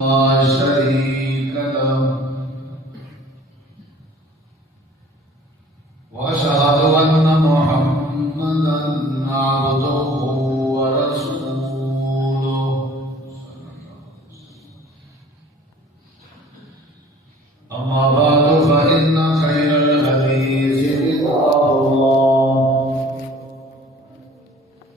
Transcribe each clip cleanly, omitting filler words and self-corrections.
لا شريك له وأشهد أن محمدا عبده ورسوله أما بعد فإن خير الحديث كتاب الله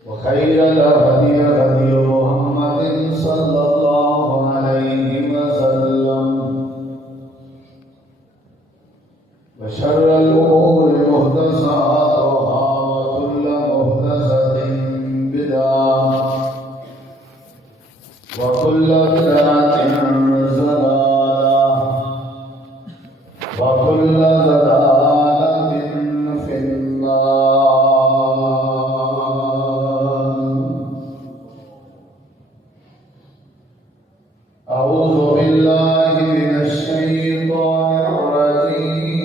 وخير الهدي هدي محمد صلى الله عليه وسلم وشر الأمور محدثاتها وكل محدثة بدعة وكل بدعة ضلالة وكل ضلالة في النار. أعوذ بالله من الشيطان الرجيم.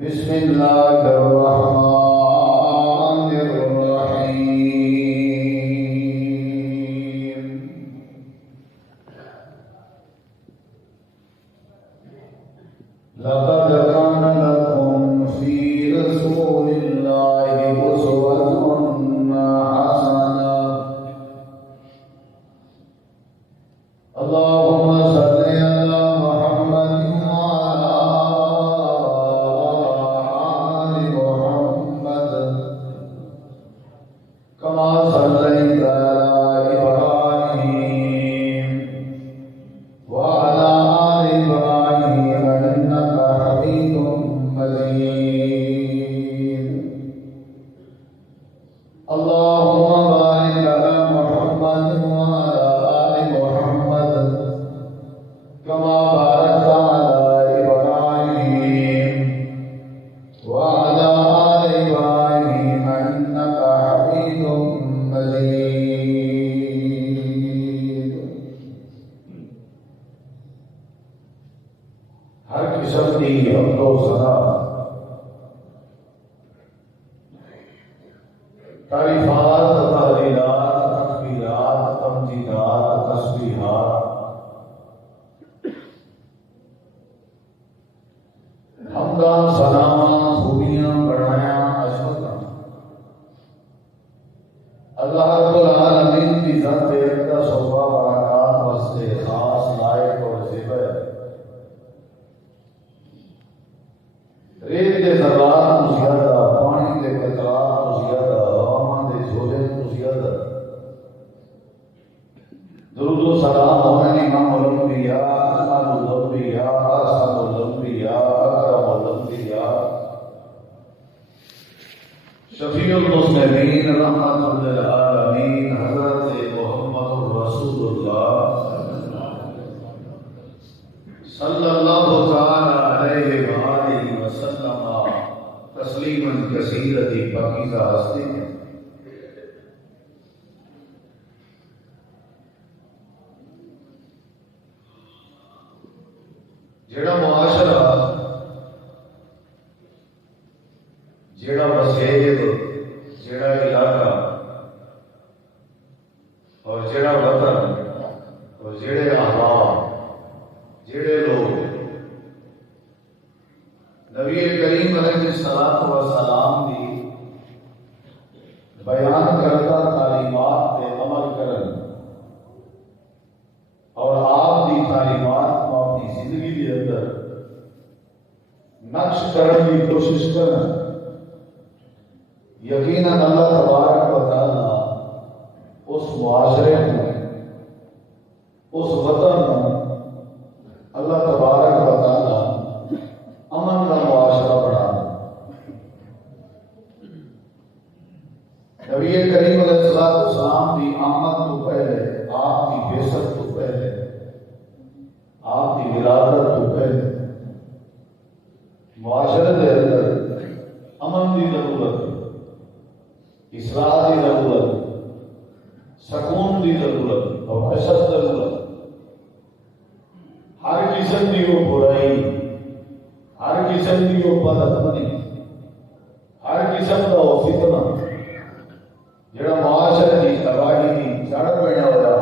بسم الله الرحمن الرحيم. لقد كان لكم في رسول الله أسوة حسنة. اللهم صل على محمد وعلى آل محمد كما صليت على إبراهيم وعلى آل إبراهيم إنك حميد مجيد. اللهم بارك على محمد وعلى آل محمد كما باركت على إبراهيم وعلى آل إبراهيم إنك حميد مجيد. ہر قسم کی حمد و ثنا تعریفات تحلیلات تکبیرات تمجیدات تسبیحات حمدان سلامات خوبیاں بڑھایاں عظمتاں اللہ رب العالمین کی ذات اقدس و برکات واسطے خاص لائق اور زیبا ہے. ریت کے ذرات تو زیادہ، پانی کے قطرات تو زیادہ، ہواؤں کے جھولے تو زیادہ درود و سلام ہونے امام الانبیاء اکمل الانبیاء احسن الانبیاء اکرم الانبیاء شفیع المسلمین رحمت للعالمین حضرت محمد رسول اللہ صلی اللہ تعالی علیہ وآلہ وسلم تسلیما کثیرا پاکیزہ ہستی ہیں. جڑا معاشرہ، جڑا مسجد، جڑا علاقہ اور جڑا وطن اور جڑے احباب، جڑے لوگ نبی کریم علیہ الصلوۃ والسلام کی بیان کرتا تعلیمات پہ عمل کرن اور آپ کی تعلیمات کو اپنی زندگی کے اندر نقش کرنے کی کوشش کریں، یقیناً اللہ تبارک و تعالی اس معاشرے میں، اس وطن میں اللہ تبارک و تعالی امن کا معاشرہ بنا دے. نبی کریم علیہ السلام کی آمد تو پہلے، آپ کی بعثت تو پہلے، آپ کی ولادت تو پہلے معاشرے کے اندر امن کی ضرورت، اصلاح کی ضرورت، سکون کی ضرورت اور عزت ضرورت. ہر قسم کی وہ برائی، ہر قسم کی وہ بدعملی، ہر قسم کا وہ فتنہ جڑا معاشرے کی تباہی کی جڑ بنیا ہوا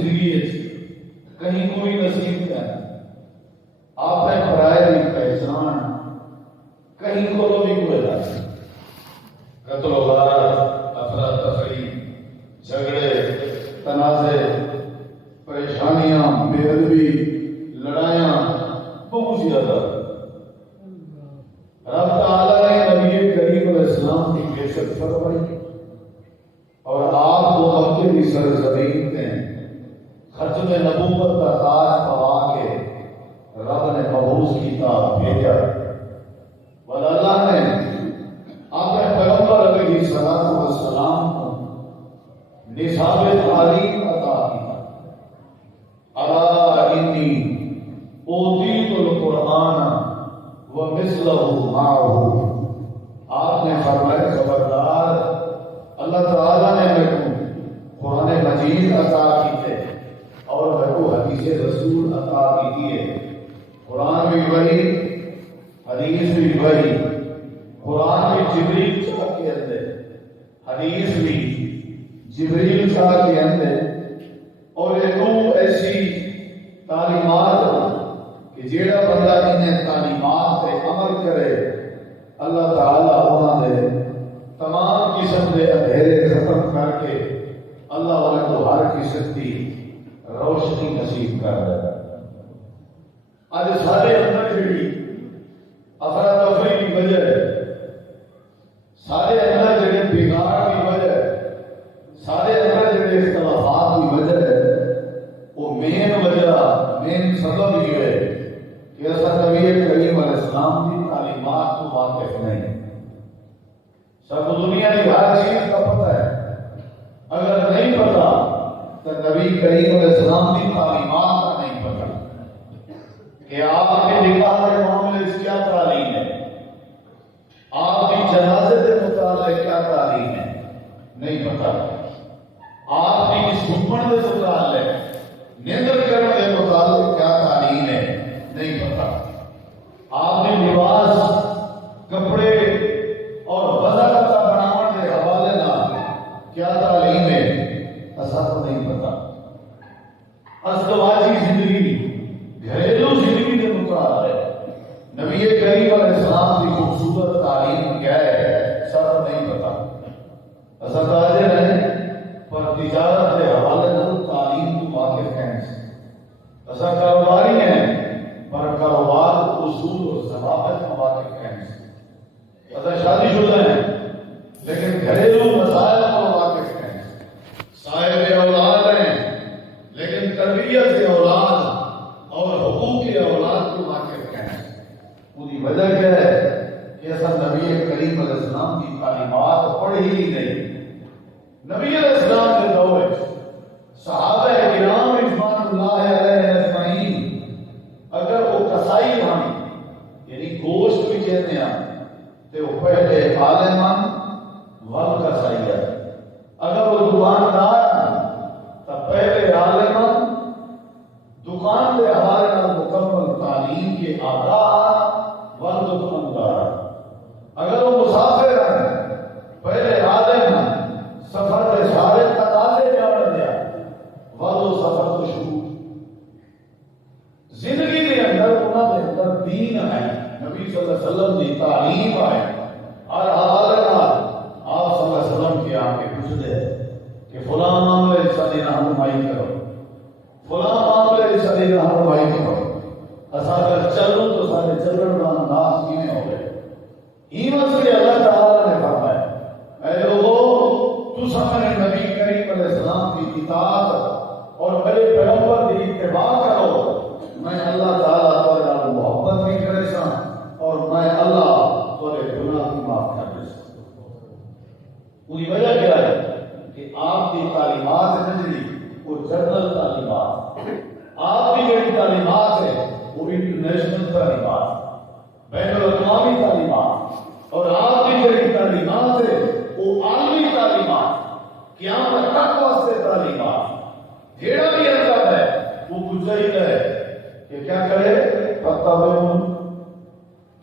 زندگی کہیں کوئی نصیب ہے آپ نے پرائے کی پہچان کہیں کو بھی کوئی نہیں قتل و غارت افراتفری جھگڑے تنازع پریشانیاں بے ادبی لڑائیاں بہت زیادہ رب تعالیٰ نے نبی کریم علیہ السلام کی بے فرمائی اور آپ کو مکے کی سرزمین میں ختم نبوت کا تاج پوا کے رب نے مبعوث کتاب بھیجا اور اللہ نے اپنے پیغمبر علیہ الصلوۃ والسلام کو نصاب تعلیم عطا کیا الا انی اوتیت القرآن ومثلہ معہ آپ نے فرمایا خبردار اللہ تعالیٰ نے میرے کو قرآن مجید عطا کیتے اور میرے کو حدیث رسول عطا کی ہے قرآن بھی وہی حدیث بھی وہی قرآن بھی جبریل صاحب کے اندر حدیث بھی جبریل صاحب کے اندر اور یہ دو ایسی تعلیمات کہ جیڑا بندہ انہیں تعلیمات پہ عمل کرے اللہ تعالیٰ انہوں نے تمام قسم کے اندھیرے ختم کر کے اللہ والے کو ہر قسم کی روشنی نصیب کر دے آج سارے اندر جڑی افراتفری کی وجہ ہے سارے اندر جڑے بگاڑ کی وجہ ہے سارے اندر جڑے اختلافات کی وجہ ہے وہ مین وجہ مین سبب یہ ہے کہ ایسا نبی کریم علیہ السلام کی تعلیمات کو واقف نہیں سب دنیا کی ہر چیز کا پتہ ہے اگر نہیں پتا تو نبی کریم علیہ السلام کی تعلیمات کا نہیں پتا کہ آپ کے نکاح کے معاملے سے کیا تعلیم ہے آپ کی جنازے کے متعلق کیا تعلیم ہے نہیں پتا آپ کی اس گھمن کے متعلق نیندر کرنے کے متعلق کیا تعلیم ہے نہیں پتا آپ کے لباس کپڑے اور وضاحت بنانے کے حوالے نہ کیا تعلیم ہے ایسا تو نہیں پتا ازدواجی زندگی گھریلو زندگی کے متعلق نبی کریم علیہ السلام کی خوبصورت تعلیم کیا ہے سب نہیں پتا ایسا تاجر ہیں پر تجارت کے حوالے نہ تعلیم کو واقف ہیں ایسا کاروباری ہیں پر کاروبار اصول اور ضوابط کو واقف ہیں ایسا شادی شدہ ہیں لیکن گھریلو مسائل کو واقف ہیں صاحب اولاد ہیں لیکن تربیت اولاد اور حقوق اولاد کو واقف ہیں ان کی وجہ کیا ہے کہ ایسا نبی کریم علیہ السلام کی تعلیمات پڑھی ہی نہیں نبی علیہ السلام کے دور صحابہ کرام رضوان اللہ علیہ اجمعین اگر وہ کسائی ہوں یعنی گوشت بھی کہتے ہیں تو وہ پہلے عالمان ول کسائی ہے اگر وہ دکاندار تو پہلے عالمان دکان کے حوالے نال مکمل تعلیم کے آگاہ ول دکاندار اگر وہ مسافر ہیں پہلے عالم سفر کے سارے تقاضے جان دیا وہ سفر کو شروع زندگی کے اندر انہوں نے اندر دین ہے نبی صلی اللہ علیہ وسلم کی تعلیم ہے اور حوالے آپ صلی اللہ علیہ وسلم کی آ کے پوچھتے کہ فلاں معاملے ساری رہنمائی کرو فلاں معاملے ساری رہنمائی کرو اصا اگر چلوں تو سارے چلن کا انداز کیویں ہو گئے ایمان سے اللہ تعالیٰ نے فرمایا اے لوگوں تساں نے نبی کریم علیہ السلام کی اطاعت اور میرے پیغمبر کی اتباع کرو میں اللہ تعالیٰ تمہارے محبت بھی کرے سا اور میں اللہ تمہارے گناہ کی معاف کر دے سا پوری وجہ کیا ہے کہ آپ کی تعلیمات ہے وہ جنرل تعلیمات آپ کی جو تعلیمات ہے وہ انٹرنیشنل تعلیمات بین الاقوامی تعلیمات اور آپ کی جو تعلیمات ہے وہ عالمی تعلیمات قیامت تک واسطے تعلیمات جیڑا بھی ادب ہے وہ گزری ہے کہ کیا کرے فتبعون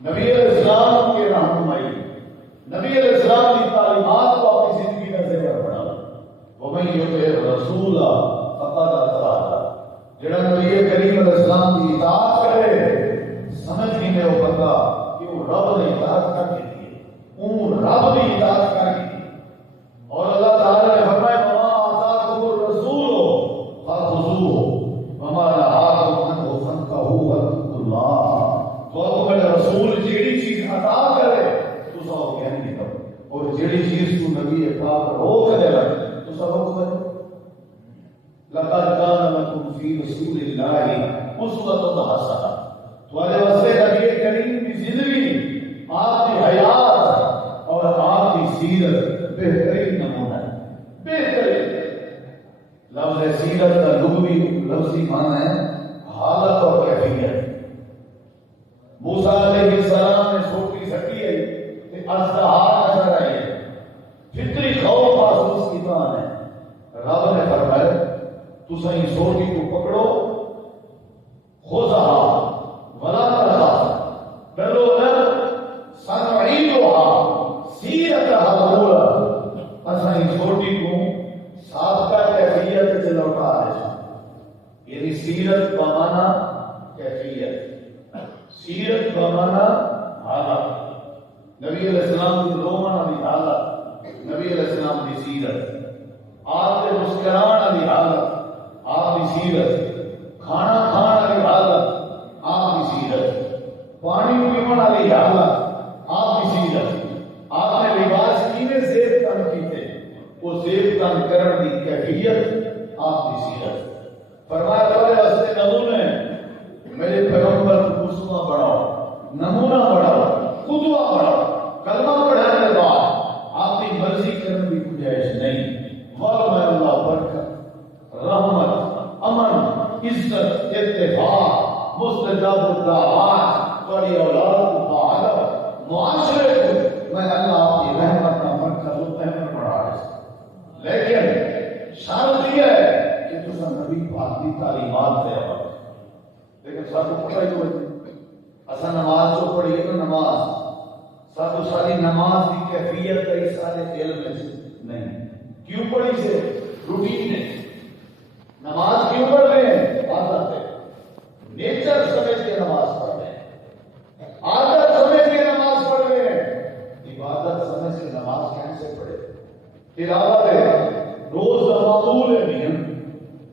نبی علیہ السلام کی رہنمائی نبی علیہ السلام کی تعلیمات کو اپنی زندگی کا ذکر بنا ومن یطع الرسول فقد اطاع نبی کریم علیہ السلام کی اطاعت کرے سمجھ ہی میں وہ بندہ کہ وہ رب نے اطاعت کر دی ہے، وہ رب نے اطاعت کر دی۔ اور اللہ تعالیٰ نے فرمایا وما آتاکم الرسول فخذوہ وما نہاکم عنہ فانتہوا واتقوا اللہ۔ تو میرا رسول جیڑی چیز عطا کرے تو سو کہہ نہیں کرو، اور جیڑی چیز تو نبی پاک روک دے تو سب کرو۔ لقد كان لكم في رسول الله اسوة حسنة۔ تمہارے واسطے نبی کریم کی زندگی، آپ کی حیات اور آپ کی سیرت بہترین نمونہ ہے، بہترین۔ لفظ سیرت کا لغوی لفظی معنی ہے حالت اور کیفیت۔ موسیٰ علیہ السلام نے سوٹی سکی ہے کہ ازدہا نظر آئی ہے، فطری خوف محسوس کی بات ہے۔ رب نے فرمایا تو صحیح سوٹی کو پکڑو، خذھا ولا تخف، ڈرو نہ، سنعیدھا سیرتھا الاولی، اساں سوٹی کو سابقہ کیفیت سے لوٹا دیں۔ یعنی سیرت کا معنی کیفیت، سیرت کا معنی حالت۔ نبی علیہ السلام کی رومن والی حالت، نبی علیہ السلام کی سیرت، آپ کے مسکران والی حالت، آپ کی سیرت، کھانا کھانا والی حالت، آپ کی سیرت، پانی پینے والی حالت، آپ کی سیرت، آپ نے لباس کینے زیب تن کیتے، وہ زیب تن کرن دی کیفیت آپ کی سیرت۔ فرمایا تمہارے واسطے نمونے میرے پیغمبر کو اسوہ بناؤ، نمونہ بناؤ، قدوہ بناؤ۔ کلمہ پڑھانے کے بعد آپ کی مرضی کرنے کی گنجائش نہیں۔ میں اللہ برکت، رحمت، امن، عزت، اتفاق، مستجاب الدعوات، تمہاری اولاد کو باعدب معاشرے کو میں اللہ آپ کی رحمت کا برکت و رحمت بڑھا ہے۔ لیکن شرط یہ ہے کہ تم نبی پاک کی تعلیمات دے آؤ۔ لیکن سب کو پتہ ہی ہوئی اصل نماز جو پڑھی تو نماز سب ساری نماز کی کیفیت ہے سارے علم میں نہیں۔ کیوں پڑھی سے روٹین ہے، نماز کیوں پڑھ رہے ہیں؟ عادت ہے، نیچر سمجھ کے نماز پڑھ رہے ہیں، عادت سمجھ کے نماز پڑھ رہے ہیں۔ عبادت سمجھ کے نماز کیسے پڑھے؟ تلاوت ہے، روز معمول ہے نہیں،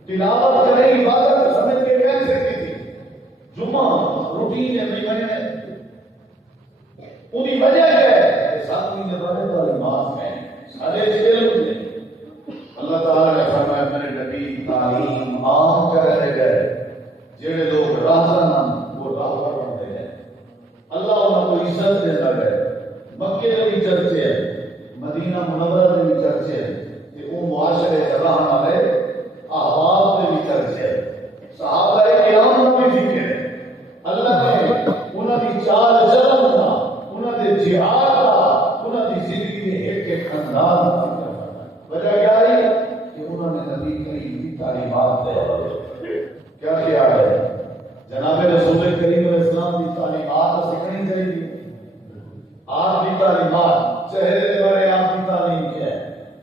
تلاوت کرے عبادت سمجھ کے کیسے کی تھی؟ جمعہ روٹین ہے نہیں، انہی وجہ ہے کہ ساتھ میں بڑے تعلیمات ہیں سارے علم ہیں۔ اللہ تعالیٰ نے فرمایا میرے نبی تعلیم عام کرنے گئے، جڑے لوگ راہزن وہ راہبر بنتے ہیں، اللہ انہوں کو عزت دیتا ہے۔ مکے کے بھی چرچے ہیں، مدینہ منورہ کے بھی چرچے ہیں، کہ وہ معاشرے رہنے والے احباب کے بھی چرچے ہیں، صحابہ کرام کا بھی ذکر ہے۔ اللہ نے انہوں کی چال چلن کا، انہوں نے جہاد کا، انہوں کی زندگی میں ایک ایک خاندان کا وجہ کیا ہے کہ انہوں نے نبی کریم کی تعلیمات دے۔ کیا کیا ہے؟ جناب رسول کریم علیہ السلام کی تعلیمات سیکھنی چاہیے۔ آپ کی تعلیمات، چہرے کے بارے آپ کی تعلیم کیا ہے،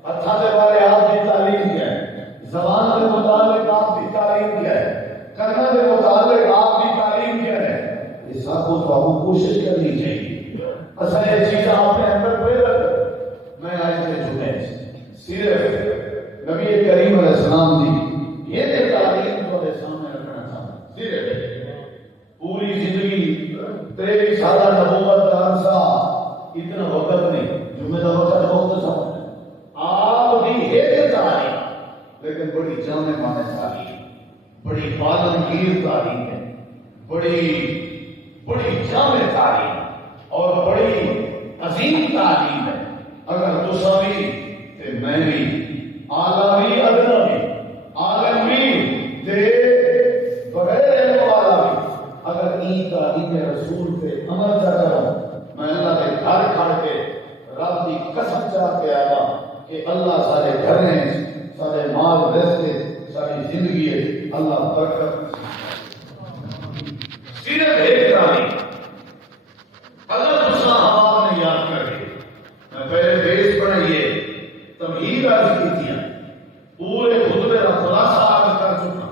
ہاتھوں کے بارے آپ کی تعلیم کیا ہے، زبان کے متعلق آپ کی تعلیم کیا ہے، کرنا کے متعلق آپ کی تعلیم کیا ہے، یہ سب کچھ بابو کوشش کرنی چاہیے۔ اصل یہ چیزیں آپ نے اندر پیدا کر، میں آج سے جھوٹے صرف نبی کریم علیہ السلام دی یہ تعلیم تمہارے سامنے رکھنا چاہتا ہوں۔ صرف پوری زندگی 23 سالہ نبوت کا عرصہ، اتنا وقت نہیں، جمعہ کا وقت بہت سا آپ کی ایک تعلیم، لیکن بڑی جامع معنی تعلیم، بڑی پالنگیر تعلیم ہے، بڑی جامع تعلیم اور بڑی عظیم تعلیم ہے۔ اگر تصوی میں بھی عالمی ادنا بھی عالمی دے بغیر علم والا بھی اگر این تعلیم رسول پہ عمل کروں، میں اللہ کے گھر کھڑ کے رب کی قسم چاہ کے آیا کہ اللہ سارے گھر ہیں، سارے مال رزق، ساری زندگی ہے، اللہ برکت صرف ایک تعلیم۔ اگر دوسرا ہم نے یاد کر کے میں پہلے بیس پڑھائیے تمہید عرض کی تھی، پورے خطبے کا خلاصہ عرض کر چکا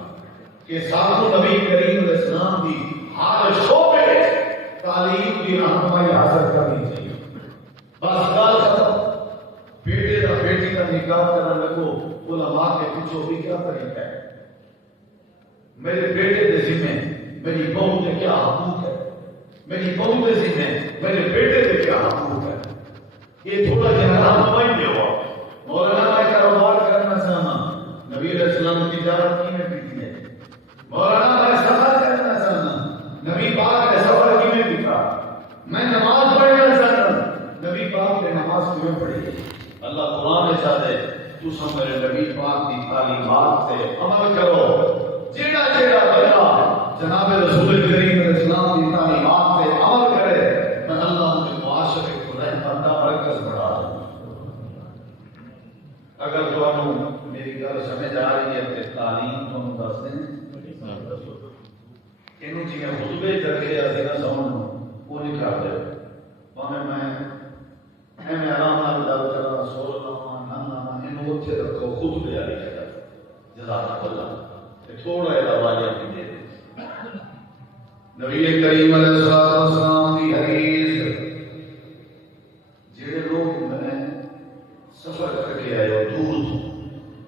کہ ساتھ نبی تحقیقات کرنے لگو علماء کے پوچھو بھی کیا طریقہ ہے، میرے بیٹے کے ذمہ میری بہو کے کیا حقوق ہے، میری بہو کے ذمہ میرے بیٹے کے کیا حقوق ہے. یہ تھوڑا جہاں نمائی دے ہوا مولانا میں کاروبار کرنا چاہنا نبی علیہ السلام کی تجارت کی میں پیتی ہے. مولانا میں سفر کرنا چاہنا نبی پاک نے سفر کی میں پیتا. میں نماز پڑھنا چاہتا نبی پاک نے نماز کیوں پڑھی. اللہ قرآن نے چاہتے تو سب میرے نبی پاک کی تعلیمات سے عمل کرو. جیڑا جیڑا بندہ جناب رسول کریم علیہ السلام کی تعلیمات سے عمل کرے میں اللہ کے معاشرے کو رحمت کا مرکز بنا دوں. اگر تو میری گل سمجھ آ رہی ہے کہ تعلیم تو دس دیں انہوں جی خطبے درجے ایسے نہ سمجھو وہ نہیں کر دے پاویں میں آرام نال گل کرا سو لاواں نہ لاواں انہوں اتنے رکھو خطبے والی جگہ جزاک اللہ تھوڑا جہا واجہ بھی دے دے. نبی کریم علیہ السلام کی حدیث جڑے لوگ میں سفر کر کے آئے ہو دور تو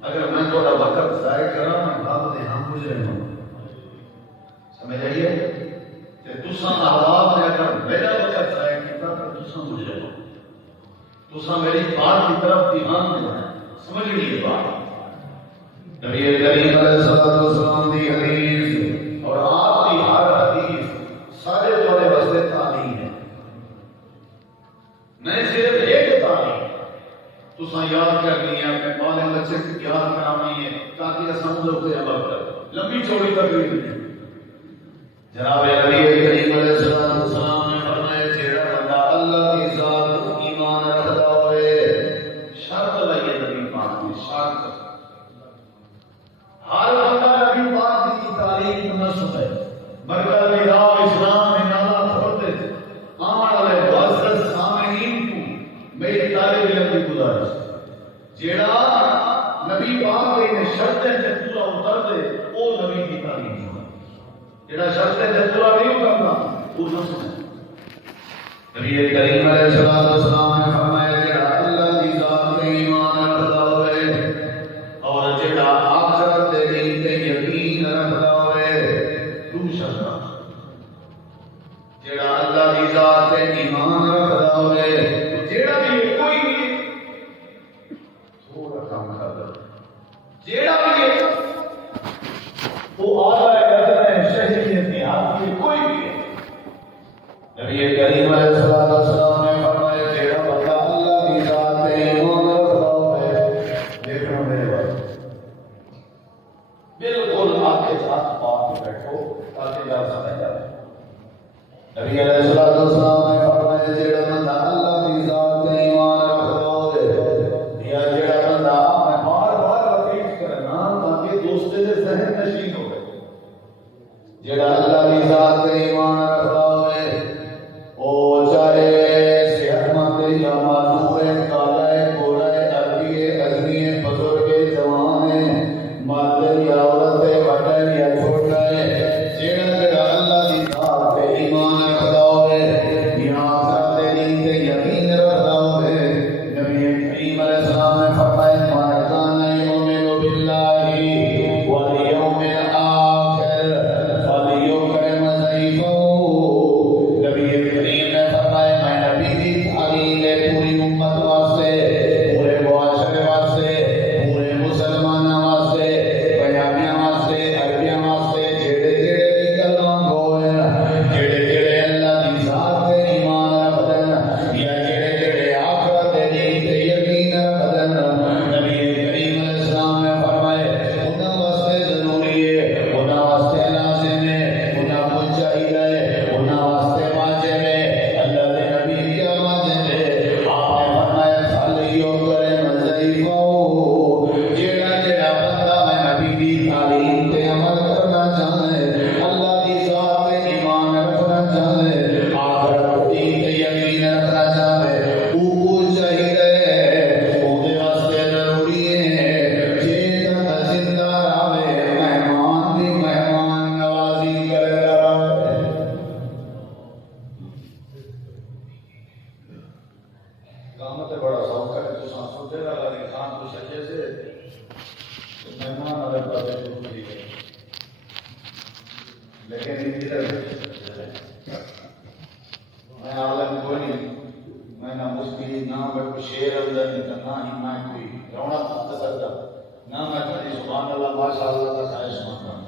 اگر میں تھوڑا وقت ضائع کرا میں بات دے ہم گزرے ہوں سمجھ آئیے کہ تساں احباب نے اگر میرا وقت ضائع کیا تو تساں گزرے ہو تساں میری بات کی طرف دھیان دینا سمجھ لیجیے بات. نبی کریم علیہ السلام کی حدیث اور آپ کی ہر حدیث سارے تھوڑے واسطے تعلیم ہے. میں صرف ایک تعلیم تساں یاد کرنی ہے اپنے بالے بچے کو یاد کرانی ہے تاکہ اساں اس تے عمل کریں. لمبی چوڑی تقریر نہیں. جناب نبی کریم علیہ السلام نے فرمایا جیڑا بندہ اللہ کی ذات کو ایمان رکھتا ہوئے شرط لائیے نبی پاک کی شرط ہر بندہ نبی پاک کی تعلیم کو نہ سنے برکت نظام اسلام میں نالا کھولتے آمن والے معزز سامعین کو میری طالب علم کی گزارش جیڑا نبی پاک کے شرطیں سے پورا اتر دے وہ نبی کی تعلیم سنے. جیڑا شرطیں سے پورا نہیں اترتا وہ نہ سنے. نبی کریم علیہ السلام نے فرمایا جیڑا اللہ کی ذات پہ ایمان رکھتا ہوئے اور جیڑا آخرت کے دن تے یقین رکھتا ہوئے دو شرط جیڑا اللہ کی ذات پہ ایمان رکھتا ہوئے جیڑا بھی کوئی بھی تھوڑا کام کر دو جیڑا بھی وہ آلہ ہے شہریت کے ہاتھ میں کوئی بھی نبی کریم علیہ السلام نے فرمایا جیڑا بندہ اللہ کی ذات پہ ایمان رکھتا ہوئے دیکھنا میرے بات بالکل آپ کے ساتھ پاک بیٹھو تاکہ گل سمجھ آئے. نبی علیہ السلام نے فرمایا جیڑا بندہ اللہ کی ذات پہ ایمان رکھتا ہوئے یا جیڑا بندہ میں بار بار ریپیٹ کرنا تاکہ دوسرے سے ذہن نشین ہو گئے جیڑا اللہ کی ذات پہ ایمان رکھتا ہوئے او چاہے صحت مند یا معذور ہے کالا ہے گورا ہے عربی ہے اجمی ہے بزرگ ہے جوان ہے مرد یا عورت ہے بڑا ہے یا چھوٹا ہے جیڑا جیڑا اللہ کی ذات پہ ایمان رکھتا ہوئے یا آخرت کے دن تے یقین رکھتا ہوئے نبی کریم علیہ السلام نے فرمایا من کان یؤمن باللہ والیوم الآخر فلیکرم ضیفہ. نبی کریم نے فرمایا میں نبی کی تعلیم پوری امت واسطے پورے معاشرے واسطے پورے مسلمانوں واسطے پنجابیاں واسطے عربیاں واسطے جڑے جڑے بھی گلاں ہوئے جڑے جڑے اللہ کی ذات تے ایمان رکھتے ہیں یا جڑے جڑے آخرت کے دن تے یقین رکھتے ہیں نبی کریم علیہ السلام نے فرمایا انہاں واسطے ضروری ہے انہاں واسطے لازم ہے انہاں کو چاہیے ہے انہاں واسطے واجب ہے اللہ کے نبی کیا واجب ہے آپ نے فرمایا کام تے بڑا شوق ہے تو سوچے لگا کہ خان کو سچے سے مہمان والے پاسے شروع کی گئی لیکن میں عالم کوئی نہیں میں نہ مفتی نہ میں کوئی شیر اندر نہیں نہ ہی میں کوئی رونا تھا سکتا نہ میں کوئی سبحان اللہ ماشاء اللہ کا خواہش مانتا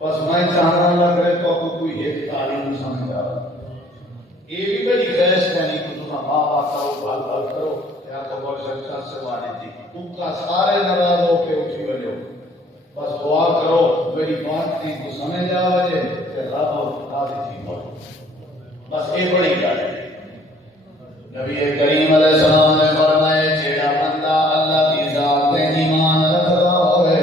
بس میں چاہتا اللہ کرے تو آپ کو کوئی ایک تعلیم سمجھ آ رہا یہ بھی بڑی خواہش نہیں کہ تم ماں باپ کرو بھال بھال کرو یا تو بہت شخص سے وعدے تھی تم کا سارے ناراض ہو کے اٹھی بنے ہو بس دعا کرو میری بات کی تو سمجھ آ وجے کہ رب راضی تھی ہو بس یہ بڑی گل ہے نبی کریم علیہ السلام نے فرمایا جیڑا بندہ اللہ کی ذات تے ایمان رکھدا ہوئے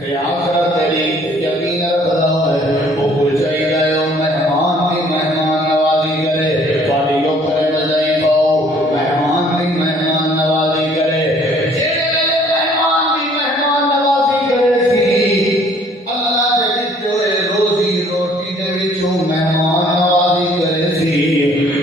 تے آخرت دی یقین رکھدا ہوئے وہ بھول چاہیے او مہمان دی مہمان نوازی کرے والیوں کرے نظر پاؤ مہمان دی مہمان نوازی کرے جیڑے مہمان دی مہمان نوازی کرے سی اللہ دے وچوں روزی روٹی دے وچوں مہمان نوازی کرے سی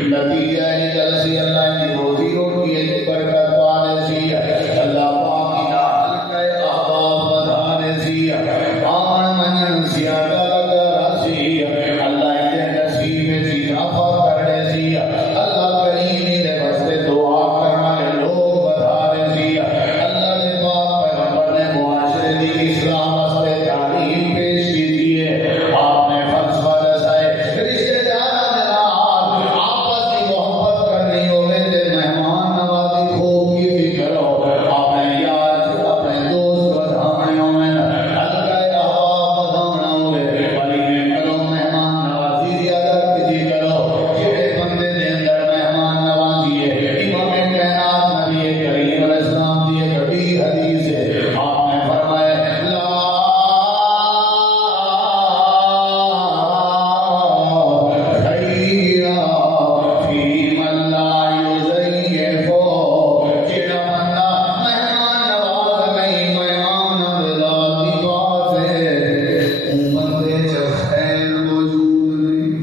نتیجہ جلسی اللہ کی روزی روٹی ایک برکت پانے سی اللہ پاک کی نال کے احباب بدھانے سی آمن منن زیادہ لگا سی اللہ کے نصیب میں اضافہ کرنے سی اللہ کریم دے واسطے دعا کرنے لوگ بدھانے سی اللہ دے پاک پیغمبر نے معاشرے دی اسلام واسطے تعلیم پیش کی ہے آپ نے فلسفہ دسائے رشتے داروں دے نال آپس دی محبت کرنی ہوے تے مہمان نوازی خوب کی کرو اپنے یار اپنے دوست بدھانے ہوے ہلکا احباب بدھانا ہوے ولی کرو مہمان نوازی دی عادت کی کرو جڑے بندے دے اندر مہمان نوازی ہے امام کائنات نبی کریم علیہ السلام دی ایک بڑی حدیث ہے آپ نے فرمایا لا خیر فی من لا یضیف جڑا بندہ مہمان نواز نہیں مہمان نواز دی بات ہے ان بندے چ خیر موجود نہیں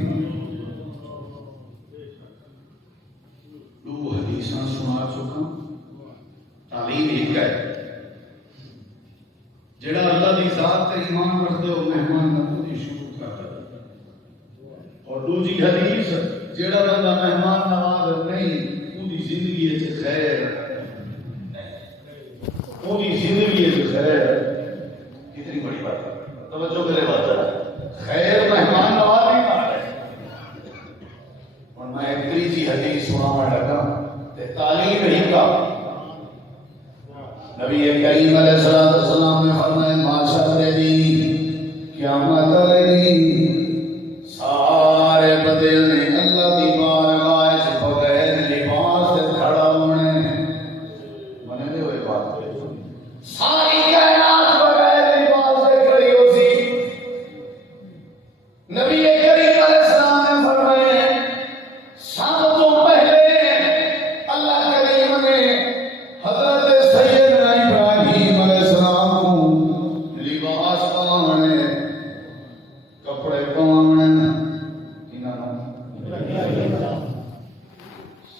دو حدیثاں سنا چکا تعلیم ایک ہے جڑا اللہ دی ذات تے ایمان رکھدے ہو مہمان نوازی شروع کر دے اور دوسری حدیث جڑا بندہ مہمان نواز نہیں اودی زندگی وچ خیر اودی زندگی وچ خیر کتنی بڑی بات ہے توجہ کرے بات ہے خیر مہمان نوازی کا ہے اور میں ایک تیسری حدیث سنانا لگا تے تعلیم ہی کا نبی کریم علیہ الصلوۃ والسلام نے فرمایا معاشرے دی قیامت علیہ سارے بندے نے اللہ دی بارگاہ وچ بغیر لباس دے کھڑا ہونے منے دے ہوئے بات ساری کائنات بغیر لباس دے کھڑی ہو سی نبی کریم علیہ السلام نے فرمایا سب تو پہلے اللہ کریم نے حضرت سیدنا ابراہیم علیہ السلام کو لباس پوانے کپڑے پوانے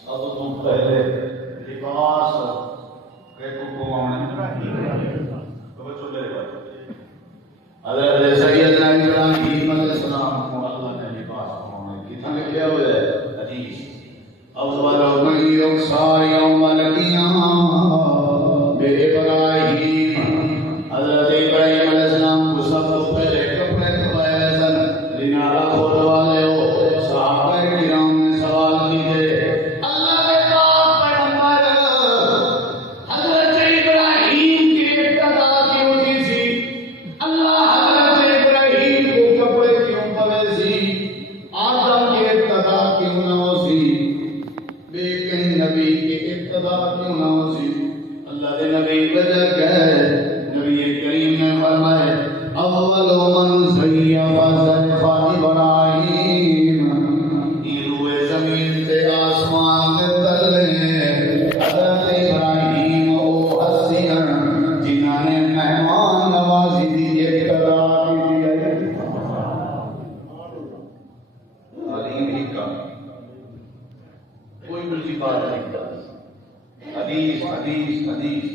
سب تو پہلے لباس پوانے حضرت سیدنا ابراہیم علیہ السلام کو اللہ نے لباس پوانے کتنا لکھا ہوا ہے حدیث اول من یقصى یوم القیامہ بے ابراہیم حضرت ابراہیم علیہ السلام کو سب تو پہلے کپڑے پوائے سن رنالا کھول والے ہو صحابہ کرام نے سوال کیے اللہ کے پاک پیغمبر حضرت ابراہیم کی ابتدا کیوں کی سی اللہ حضرت ابراہیم کو کپڑے کیوں پوائے سی آدم کی ابتدا کیوں نہ ہو سی لیکن نبی کی ابتدا کیوں نہ ہو سی اللہ دے نبی وجہ کیا ہے نبی کریم نے فرمایا اول من زیف زیف ابراہیم یہ روئے زمین تے آسمان دے تلے حضرت ابراہیم او حسین جنہاں نے مہمان نوازی دی ابتدا کی ہے تعلیم ہی کا کوئی دوسری بات نہیں کرتا حدیث حدیث حدیث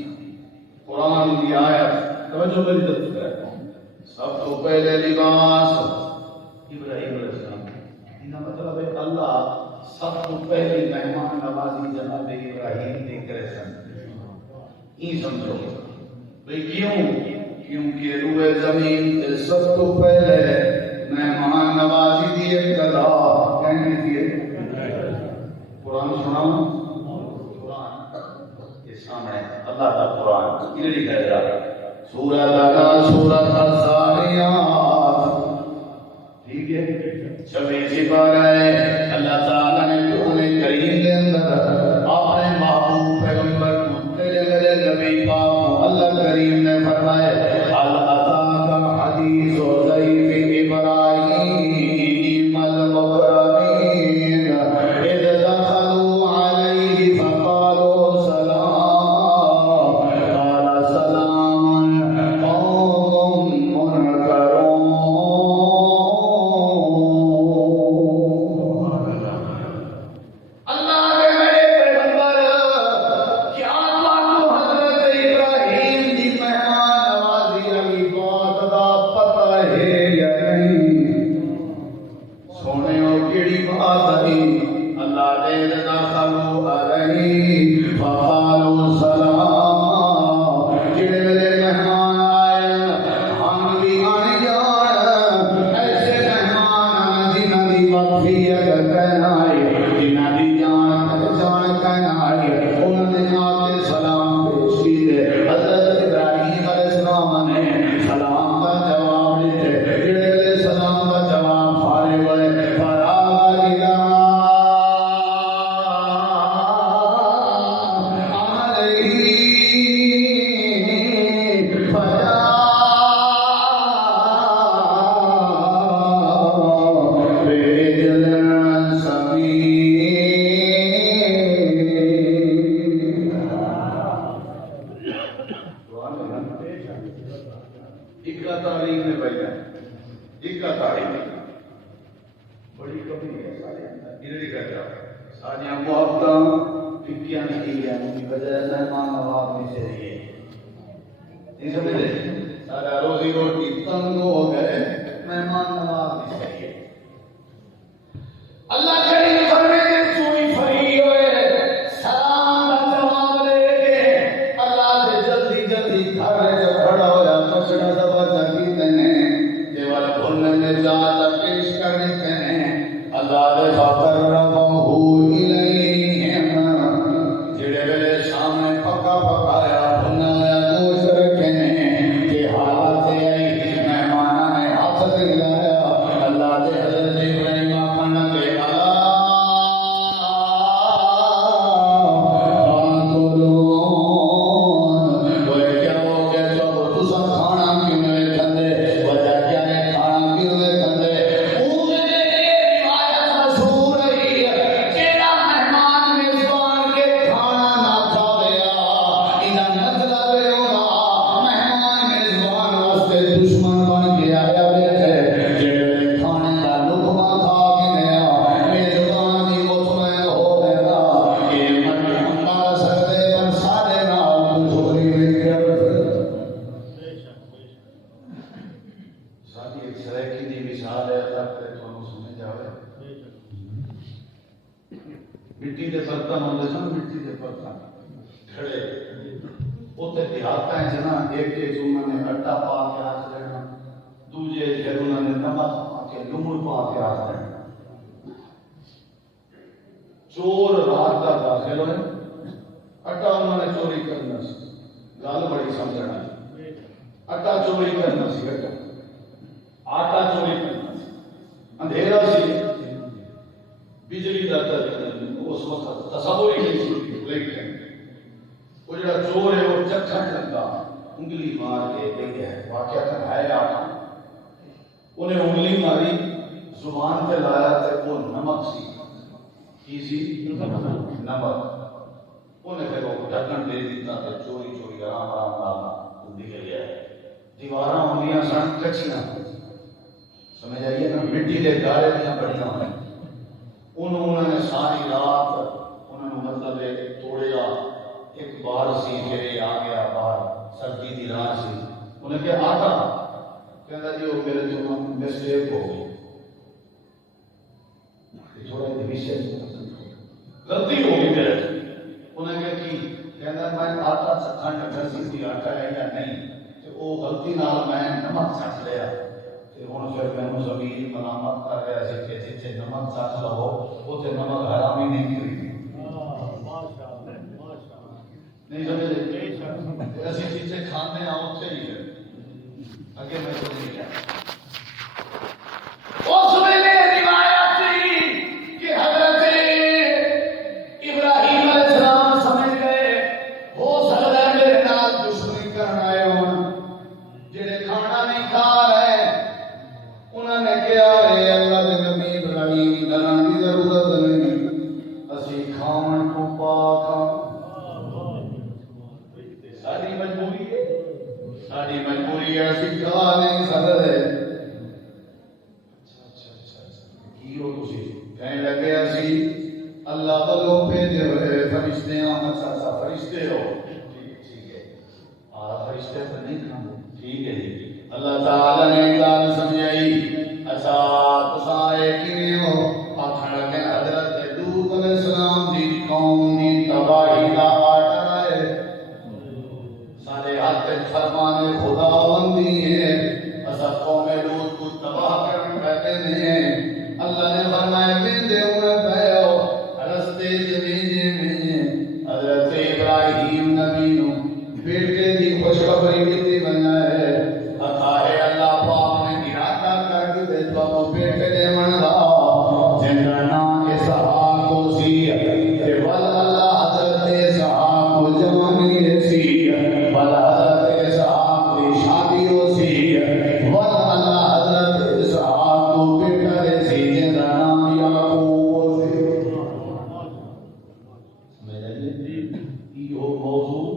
قرآن کی آیت توجہ میری طرف ہے. سب تو پہلے لباس ابراہیم علیہ السلام. یہ مطلب ہے اللہ سب تو پہلی مہمان نوازی جناب ابراہیم نے کرے سن. یہ سمجھو بھئی کیونکہ روئے زمین تے سب تو پہلے مہمان نوازی دی ابتدا کہنے دیے قرآن سناؤں. قرآن یہ سامنے اللہ کا قرآن یہ لکھا جا رہا ہے سورہ لگا سورۃ الزاریات. ٹھیک ہے 26 پارہ ہے. اللہ تعالیٰ نے قرآن کریم کے اندر اپنے محبوب پیغمبر تیرے نبی پاک اللہ کریم نے فرمایا هل أتاك حديث ضيف إبراهيم المكرمين إذ دخلوا عليه فقالوا سلام قال سلام قوم منكرون. اللہ کے میرے پیغمبر کیا باتوں حضرت ابراہیم دی مہمان نوازی علی بات دا پتہ ہے یا نہیں؟ سونے ہو کیڑی بات ہے. اللہ نے داخلو علیہ فقالوا سلام. جڑے میرے مہمان آئے ہم بھی آنے جان ایسے مہمان جنہاں دی مغفرت کہنا ہے جنہاں دی جان کہنا ہے انہوں نے آ کے سلام پیش کیے. حضرت ابراہیم علیہ السلام نے سلام کا جواب دیتے. جڑے سلام کا جواب پھاڑے ہوئے فراغ الیہ اکا تعلیم میں بیٹھا اکا تعلیم بڑی کمی ہے سارے اندر ادھر کا کیا ساریاں محبتاں فکیاں نتیجیاں کی وجہ سے مہمان نواز میں سے رہی ہے. نہیں سمجھے سارا روزی روٹی تنگ ہو گئے مہمان نواز میں سے رہی ہے. اللہ کریم فرمائے چوری فری ہوئے سلام کا جواب لے کے اللہ سے جلدی جلدی گھر میں کھڑا ہوا پچھڑا دبا جاگی دینے دیوال کھولنے میں جاتا پیش کرنے دینے. اللہ نے خاطر ربہو الیہم جڑے ویلے سامنے پکا پکایا بھنایا گوشت رکھنے کہ حالت ہے مہمانہ نے ہاتھ دلایا. اللہ نے حضرت ابراہیم آخنا کہ مٹی کے برتن ہوتے سن مٹی کے برتن کھڑے اتنے دیہات نا ایک انہوں نے اٹا پا کے ہاتھ لینا دوجے پھر انہوں نے نمک پا کے لمڑ پا کے ہاتھ لینا. چور رات کا داخل ہوئے اٹا انہوں نے چوری کرنا سی. گل بڑی سمجھنا اٹا چوری کرنا سی آٹا چوری کرنا سی. اندھیرا سی بجلی کا اس وقت تصور ہی نہیں سی. لیکن وہ جڑا چور ہے وہ چکھن لگا انگلی مار کے دیکھے واقعہ ہے آپ انہیں انگلی ماری زبان پہ لایا تو وہ نمک سی. کی سی نمک. انہیں پھر وہ ڈھکن دے دیتا تو چوری چوری آرام آرام آرام نکل گیا. دیواراں ہوندیاں سن کچیاں سمجھ آئیے نا مٹی کے گارے دیاں بڑیاں ہوئیں. انہوں نے ساری رات انہوں نے مطلب توڑیا ایک بار سی پھر آ گیا باہر سردی دی رات سی انہیں کہا آقا کہنا جی وہ میرے جو مسٹیک ہو گئی تھوڑا غلطی ہو گئی میرے انہیں کہا کہ کہنا میں آٹا چکھن لگا سی کوئی آٹا ہے یا نہیں تو وہ غلطی نال میں نمک چکھ لیا ہوں پھر میں زمین ملامت کر رہا سی کہ جتنے نمک چکھ لو اتنے نمک حرامی نہیں ہوئی نہیں سمجھے اسی چیزیں کھانے ہیں اتنے ہی اگے میں تو نہیں کیا اس ویلے روایت تھی کہ حضرت ابراہیم علیہ السلام سمجھ گئے ہو سکتا ہے میرے نال دشمنی کرنا آئے ہوں جڑے کھانا نہیں کھا رہے انہوں نے کہا اے اللہ دے نبی ابراہیم ڈرن کی ضرورت نہیں اسی کھان کو پاک ساری مجبوری ہے ساری مجبوری ہے اسی کھا نہیں سکتے کہنے لگے اسی اللہ والوں بھیجے ہوئے فرشتے فرشتے ہو ٹھیک ہے فرشتے تو نہیں کھانے ٹھیک ہے جی اللہ تعالی نے گل سمجھائی اچھا تساں کیویں ہو آکھن لگے حضرت لوط علیہ السلام دی قوم دی تباہی دا آرڈر ہے سارے ہاتھ فرمان خداوندی ہے اصا قوم لوط کو تباہ کرنے بیٹھے ہیں اللہ نے فرمایا ویندے ہوئے پہو رستے جمیجے میں حضرت ابراہیم نبی نو بیٹے دی خوشخبری دیتی بنا ہے ہے اللہ پاک نے ارادہ کر کے بیٹا کو بیٹے دے مندا جن کا نام اسحاق کو سی تے ول اللہ حضرت اسحاق کو جوانی سی ول حضرت اسحاق دی شادی ہو سی ول اللہ حضرت اسحاق کو بیٹا دے سی جن کا نام یعقوب سی یہ موضوع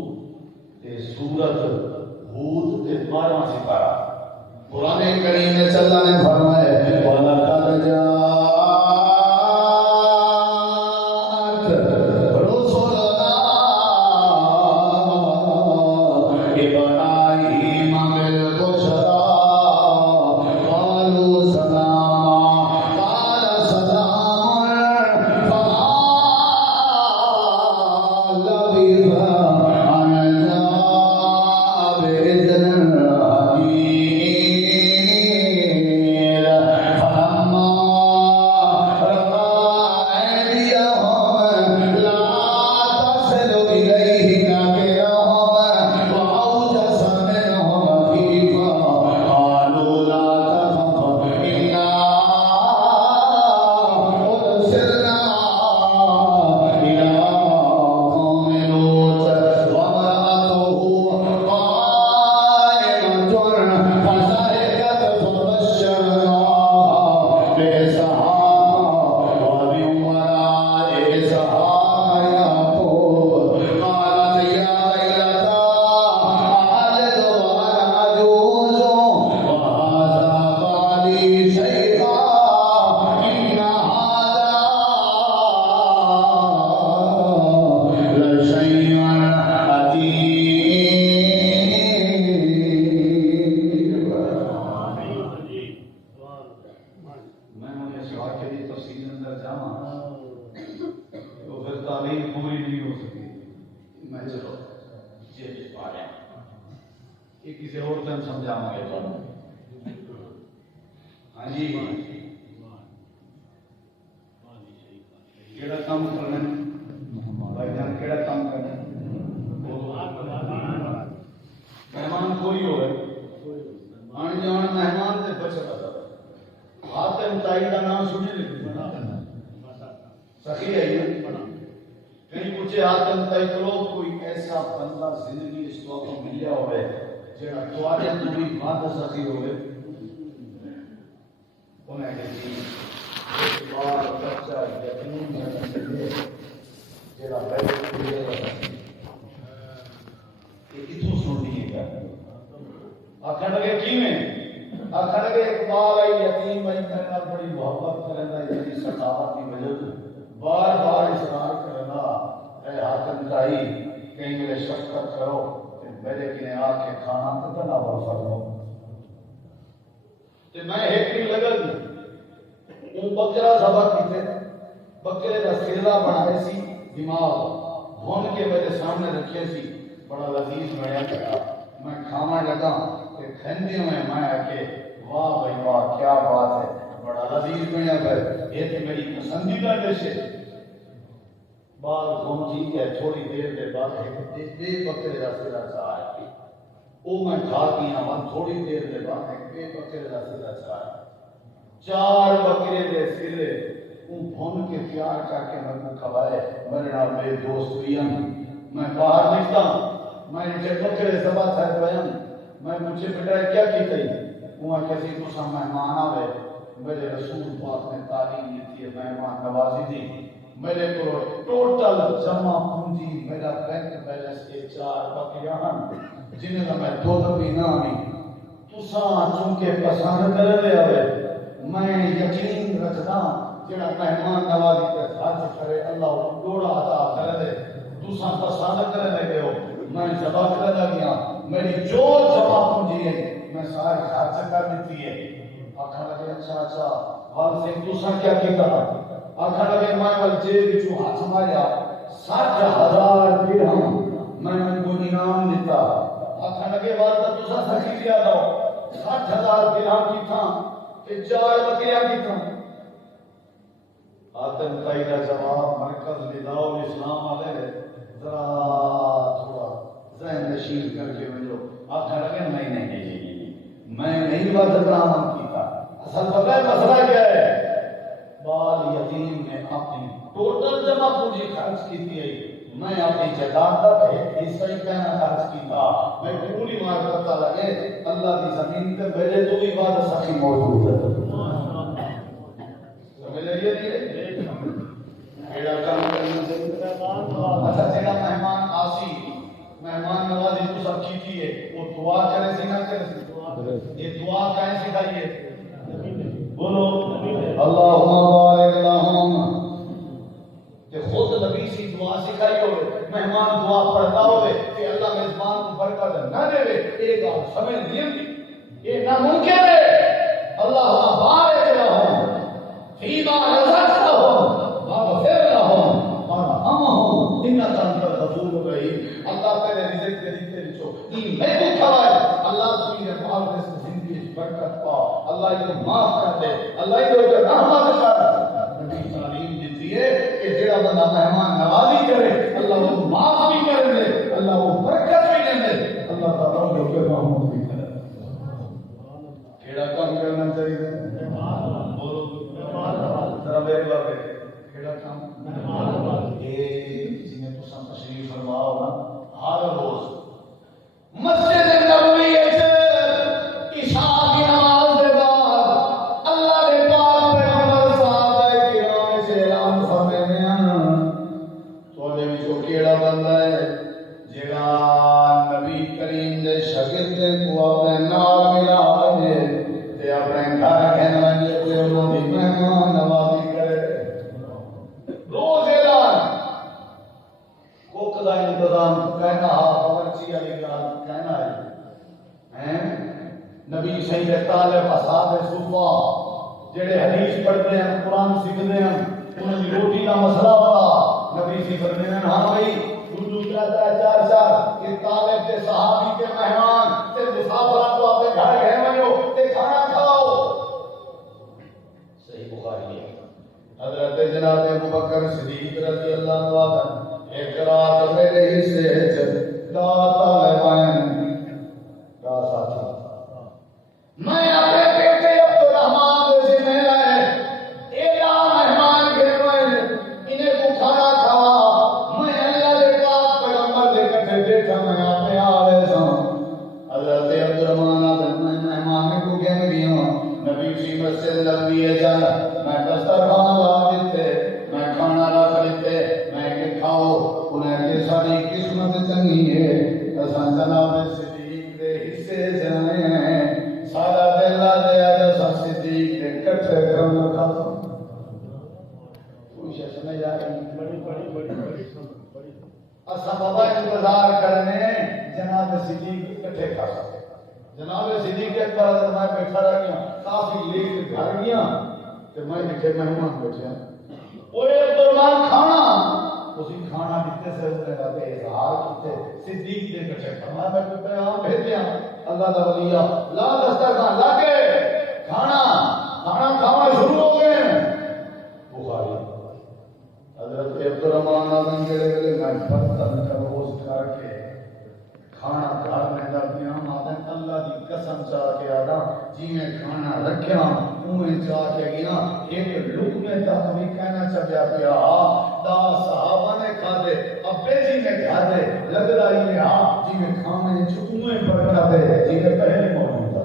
تے سورۃ ہود تے 12 سپارہ قرآن کریم میں اللہ نے فرمایا وَلَقَدْ جَاءَتْ رُسُلُنَا إِبْرَاهِيمَ بِالْبُشْرَىٰ قَالُوا سَلَامًا قَالَ سَلَامٌ فَمَا لَبِثَ أَن جَاءَ بِإِذْنٍ کسی اور دن سمجھاؤں گے ہاں جی کیڑا کام کرنا بھائی جان کیڑا کام کرنا مہمان کوئی ہوئے آنے جان مہمان سے بچ ہاتھ متائی کا نام سنے سخی ہے کہیں پوچھے ہاتھ متائی کرو کوئی ایسا بندہ زندگی اس وقت ملیا ہوئے جڑا تواڈے تو بھی بات سخی ہوئے انہیں کہتی ایک بار بچہ یتیم ہے جڑا بیٹھ کے اتوں سننی ہے آخر لگے کیویں آخر لگے اقبال آئی یتیم بھائی میرے نال بڑی محبت کرنا یعنی سخاوت کی وجہ سے بار بار اصرار کرنا اے حاتم تائی کہیں گے شفقت کرو میرے کنے آ کے کھانا تو تناول فرمو تے میں ایک بھی لگن وہ بکرا ذبح کیتے بکرے کا سیلا بنائے سی دماغ بھون کے میرے سامنے رکھے سی بڑا لذیذ بنیا گیا میں کھانا لگا کہ کھندے میں آ کے واہ بھائی واہ کیا بات ہے بڑا لذیذ بنیا گیا یہ تو میری پسندیدہ ڈش ہے بال گھوم ٹھیک ہے تھوڑی دیر کے بعد ایک بکرے کا سیلا چاہ وہ میں کھا گیا ہوں تھوڑی دیر کے بعد ایک بکرے کا سیلا چاہ 4 بکرے کے سیلے بھون کے پیار کر کے میں کو کھوائے میرے نال میرے دوست بھی ہیں میں باہر نکلتا میں جب بکرے ذبح تھا بیان میں مجھے بیٹا کیا کی تھی وہ کسی کو مہمان آوے میرے رسول پاک نے تعلیم دی تھی مہمان نوازی دی میرے کو ٹوٹل جمع پونجی میرا بینک بیلنس کے 4 بکریاں ہیں جنہیں کا میں دودھ بھی نہ آئی تساں چونکہ پسند کر دے آوے میں یقین رکھتا جڑا مہمان نوازی تے خرچ کرے اللہ کو ڈوڑا عطا کر دے تساں پسند کر لے ہو میں ذبح کر لگیا میری جو جمع پونجی ہے میں ساری خرچ کر دیتی ہے آخر لگے اچھا حال سے تساں کیا کیتا آخر لگے میں ول جیب وچوں ہاتھ ماریا 60,000 درہم میں ان کو انعام دیتا آخر لگے بات تساں سخی دیا دو 60,000 درہم کی تھا کہ 4 بکریاں کی تھا آتم کئی کا جواب مرکز نداء الاسلام والے ذرا تھوڑا ذہن نشین کر کے مجھو آخر لگے میں نہیں بدنام کیتا اصل پتہ ہے مسئلہ کیا ہے بال یتیم نے اپنی ٹوٹل جمع پونجی خرچ کی تھی میں اپنی جائیداد تک حصہ ہی کہنا خرچ کیتا میں پوری مار کرتا لگے اللہ کی زمین پہ میرے تو بھی بات سخی موجود ہے سمجھ لئیے اچھا جیڑا مہمان آسی مہمان نوازی تو سب کی ہے وہ دعا کرے سی نہ کرے سی یہ دعا کہیں سکھائیے بولو اللہم بارک لہم کہ خود نبی سی دعا سکھائی ہوئے مہمان دعا پڑھتا ہوئے کہ اللہ میزبان کو برکت نہ دے ایک بات سمجھ لیے یہ ناممکن ہے اللہم بارک لہم فیما رزقتہم واغفر لہم وارحمہم انک انت الغفور الرحیم اللہ تیرے رزق کے دیتے لچو یہ میں تو کھوائے اللہ تمہیں پاک رزق زندگی برکت پا اللہ کو معاف کر دے اللہ کو رحمت کر نبی تعلیم دیتی ہے کہ جڑا بندہ مہمان نوازی کرے اللہ کو معاف بھی کر دے اللہ کو برکت بھی دے دے اللہ تعالیٰ کو رحمت بھی کرے کیڑا کام کرنا چاہیے بولو ذرا میرے بارے کیڑا کام یہ جنہیں تو سب تشریف فرماؤ نا ہر روز مسجد نبوی عشاء کی نماز کے بعد اللہ کے پاک پیغمبر صحابہ کرام سے اعلان فرماتے ہیں تواڈے وچوں کیڑا بندہ ہے جڑا نبی کریم دے شاگرد کو اپنے نال ملاوے تے اپنے گھر کہنے تے انہاں دی مہمان نوازی کرے روز اعلان کوک دا انتظام کہنا باورچی والی گل کہنا ہے نبی سید طالب اصحاب صفا جڑے حدیث پڑھتے ہیں قرآن سیکھتے ہیں انہوں کی روٹی کا مسئلہ ہوتا نبی سی فرماتے ہیں ہاں بھائی اردو چار کہ طالب کے صحابی کے مہمان تے مسافرات کو اپنے گھر گئے منو تے کھانا کھاؤ صحیح بخاری ہے حضرت جناب ابو بکر صدیق رضی اللہ عنہ ایک رات میرے حصے جب طالبان کا ساتھی میں اپنے بیٹے عبدالرحمان سے ملا ہے ایلا مہمان کے انہیں کو کھانا کھوا میں اللہ کے پاس پیغمبر دے کٹھے بیٹھا میں اپنے آوے سا حضرت عبدالرحمان مہمان کو کہنے گیا نبی سی مسجد نبوی ہے جان میں دسترخوان لا دیتے میں کھانا رکھ لیتے میں کہ کھاؤ انہیں کہ ساری قسمت چنگی ہے اساں جناب صدیق دے حصے جانے ہیں سارا دل دیا جیسا صدیق دے کٹھے کرم رکھا کوئی شخص نہیں جا رہی اسا بابا انتظار کرنے جناب صدیق کٹھے کھا سکتے جناب صدیق اکبر حضرت میں بیٹھا رہ گیا کافی لیٹ گھر گیا کہ میں دیکھے مہمان بیٹھے وہ عبدالرحمان کھانا اسی کھانا کتنے سے ہونے لگے اظہار کیتے صدیق دے کٹھے فرمایا میں تو پیغام بھیجیا اللہ دا ولیہ لا دسترخوان لاگے کھانا کھانا شروع ہو گئے بخاری حضرت عبدالرحمان آدم کے لئے میں برتن کا روز کر کے کھانا گھر میں لگیا آدم اللہ دی قسم چاہ کے آدھا جی میں کھانا رکھیا انہیں چاہ کے گیا ایک لقمے تک بھی کہنا چاہیا پیا دا صحابہ نے کھا دے ابے جی نے کھا دے لگ رہی ہے جی میں کھانے چکویں پر کھا دے جی میں پہلے موجود تھا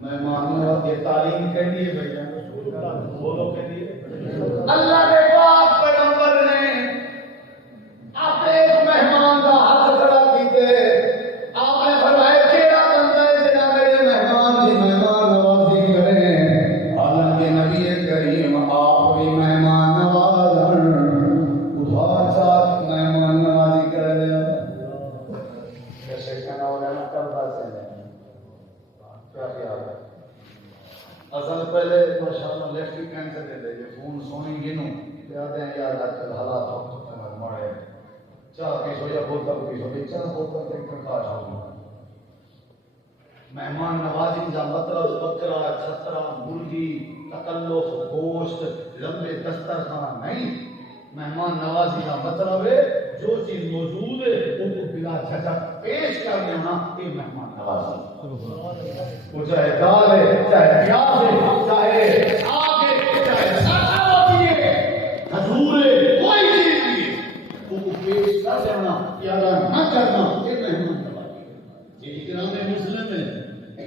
میں مانوں یہ تعلیم کے لیے بھیجا بولو کے لیے اللہ کے پاک پیغمبر نے آپ ایک مہمان کا ہاتھ کھڑا کیتے آپ نے فرمایا کیڑا بندہ ہے جناب میرے مہمان کی مہمان نوازی کریں حالانکہ نبی کریم آپ بھی مہمان نواز ادھار چاہ مہمان نوازی کر دیں کیسے کہنا ہوگا نا کرتا سے کیا خیال ہے اصل پہلے ماشاءاللہ لیفٹ بھی کینسر دے دے فون سونی گنو یاد ہیں یاد آج کل حالات ہو مارے چاہ پیسو یا بوتل پیسو چاہ بوتل دیکھ کر کھا جاؤں مہمان نوازی کا مطلب بکرا چھترا مرغی تکلف گوشت لمبے دسترخوان نہیں مہمان نوازی کا مطلب ہے جو چیز موجود ہے ان کو بلا جھجک پیش کر دینا یہ مہمان نوازی وہ چاہے دال ہے چاہے پیاز ہے چاہے آگ ہے چاہے ساکھا ہوتی ہے حضور ہے کوئی چیز نہیں ان کو پیش کر دینا پیارا نہ کرنا یہ مہمان نوازی یہ اکرام مسلم ہے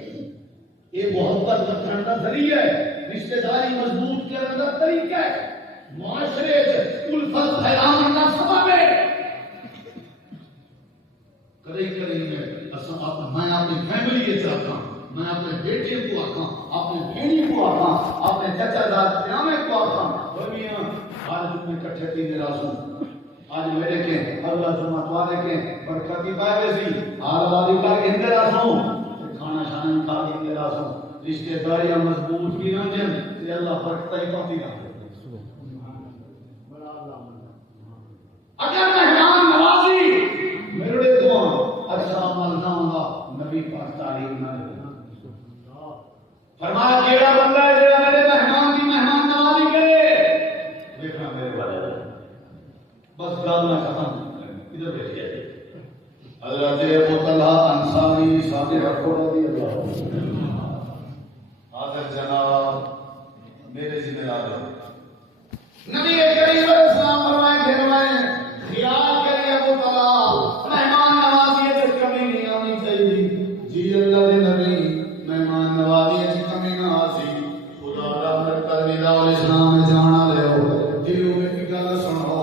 یہ محبت رکھنے کا ذریعہ ہے رشتہ داری مضبوط کرنے کا طریقہ ہے معاشرے سے الفت پھیلانے کا سبب ہے کرے میں اپنی فیملی کے چاہتا ہوں میں اپنے بیٹے کو آکھاں اپنے بیٹی کو آکھاں اپنے چچا داد پیامے کو آکھاں بھائیاں آج میں کٹھے تھی نراسوں آج میرے کے اللہ جمعہ توارے کے برکتی پائے سی آج آدھی کا اندر آسوں کھانا شانا کھا کے اندر آسوں رشتہ داریاں مضبوط کی نہ جن کہ اللہ برکتہ ہی پاتی نہ اگر مہمان نوازی میرے دعا اچھا عمل نہ ہوگا نبی پاک تعلیم نہ دے فرمایا کیڑا بندہ ہے جڑا میرے مہمان کی مہمان نوازی کرے دیکھنا میرے والے بس گل نہ ختم ادھر بیٹھ جائے حضرت ابو طلحہ انصاری صادق رضی اللہ عنہ حاضر جناب میرے ذمہ دار نبی کریم علیہ السلام فرمائے خیال کرے ابو طلحہ مہمان نوازی سے کمی نہیں آنی چاہیے جی اللہ کے نبی مہمان نوازی سے کمی نہ آسی خدا رحمت کر دی دعوت اسلام میں جانا لے ہو دلوں میں ایک گل سنو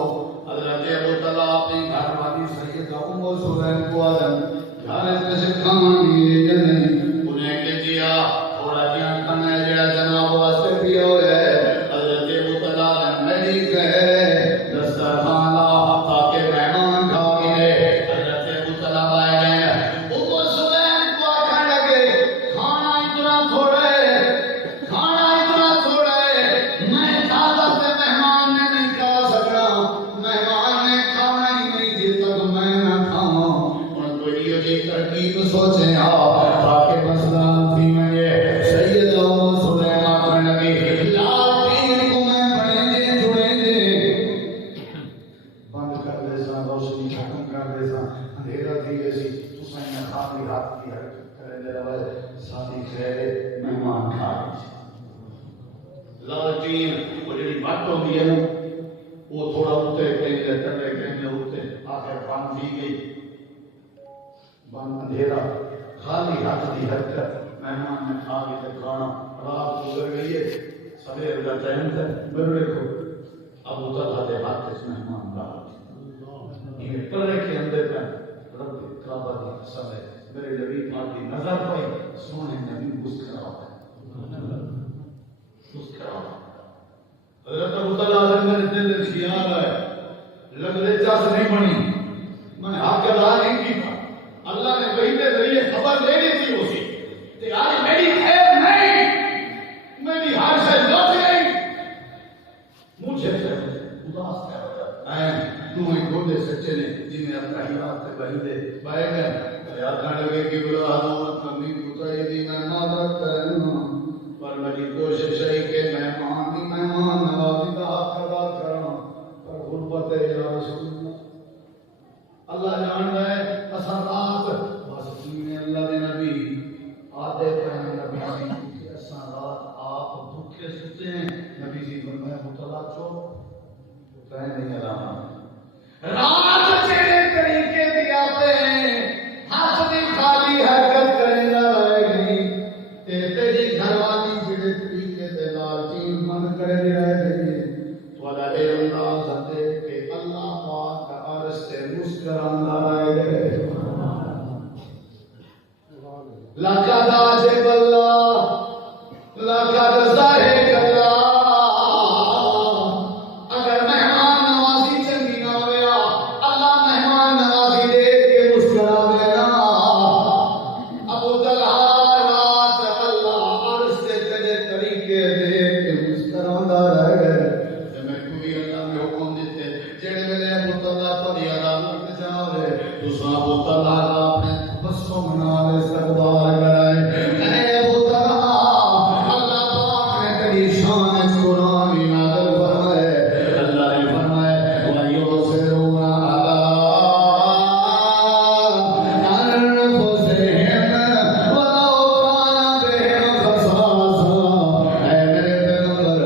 حضرت ابو طلحہ اپنی گھر والی سیدہ ام سلیم کو آدم گھر میں سے کھانا نہیں کہ نہیں انہیں کہ دیا تھوڑا جہاں کھانا ہے جڑا جناب واسطے بھی ہو ہے حضرت ابو طلحہ نے نہیں کہے دسترخوان لا تاکہ مہمان کھا گئے حضرت ابو طلحہ آئے گئے ابو سلیم کو آکھنے لگے کھانا اتنا تھوڑا ہے میں اجازت سے مہمان نے نہیں کھا سکنا مہمان نے کھانا ہی نہیں جب تک میں نہ کھاؤں ان کو یہ جی ترکیب سوچیں تاکہ مسئلہ تھی میں یہ سید ابو سلیم آکھنے لگے لال دین کو میں بڑے دے جڑے دے بند کر دے سا روشنی ختم کر دے سا اندھیرا دیے سی تو سائیں خالی رات کی حرکت کرے دے رہے ساتھی خیرے مہمان کھا لالچین وہ جڑی بات ہوتی ہے وہ تھوڑا ہوتے کہیں تلے کہیں ہوتے آخر بند دی گئی بند اندھیرا خالی ہاتھ کی حرکت مہمان نے کھا کے کھانا رات گزر گئی ہے سویر کا ٹائم تھا میرے کو ابو طلحہ کے ہاتھ اس مہمان کا یہ پلے کے اندر کا رب کعبہ کی قسم ہے میرے نبی پاک کی نظر پئی سونے نبی مسکرا مسکرا حضرت ابو طلحہ نے دل میں خیال آیا لگے چس نہیں بنی میں حق ادا نہیں کیتا اللہ نے وحی کے ذریعے خبر دے دی تھی اسی کہ آج میری خیر نہیں میری ہر سے لوٹ گئی مجھے سے اداس کر رہا ہے تو ہی گھوڑے سچے نے جنہیں اپنا حیات سے بہی دے بائے گئے یاد نہ لگے کہ بلا حضور کمی بتائی دی میں معذرت کرنا پر میری کوشش ہے کہ مہمان نوازی کا حق ادا کروں پر غربت ہے یا رسول اللہ جان ہے اسرات بس میں اللہ دے نبی آتے پہنے نبی سی اسرات آپ بھوکے سوتے ہیں نبی جی فرمایا مطلع چھو کہیں نہیں علامہ رات تیرے طریقے بھی آتے ہیں ہاتھ بھی خالی حرکت کرے نہ رہے گی تیری گھر والی جڑے طریقے سے لال چیز من کرے دی رہے گی تو اللہ اے انداز ہے کہ اللہ پاک کا عرش سے مسکرانا رہے گئے لقد عجب اللہ لقد ضحک اللہ اگر مہمان نوازی چنگی نہ ہویا اللہ مہمان نوازی دیکھ کے مسکراوے نا ابو طلحہ رات اللہ عرش سے تیرے طریقے دیکھ کے مسکرانا رہ گئے میں کوئی اللہ نے حکم دیتے جڑے میرے ابو طلحہ پر یاد آ جاوے تو سا ابو طلحہ اپنے بسوں منا لے استقبال کرائے اے ابو طلحہ اللہ پاک نے تیری شان قرآن نازل فرمائے اللہ نے فرمایا وَيُؤْثِرُونَ عَلَىٰ أَنفُسِهِمْ وَلَوْ كَانَ بِهِمْ خَصَاصَةٌ اے میرے پیغمبر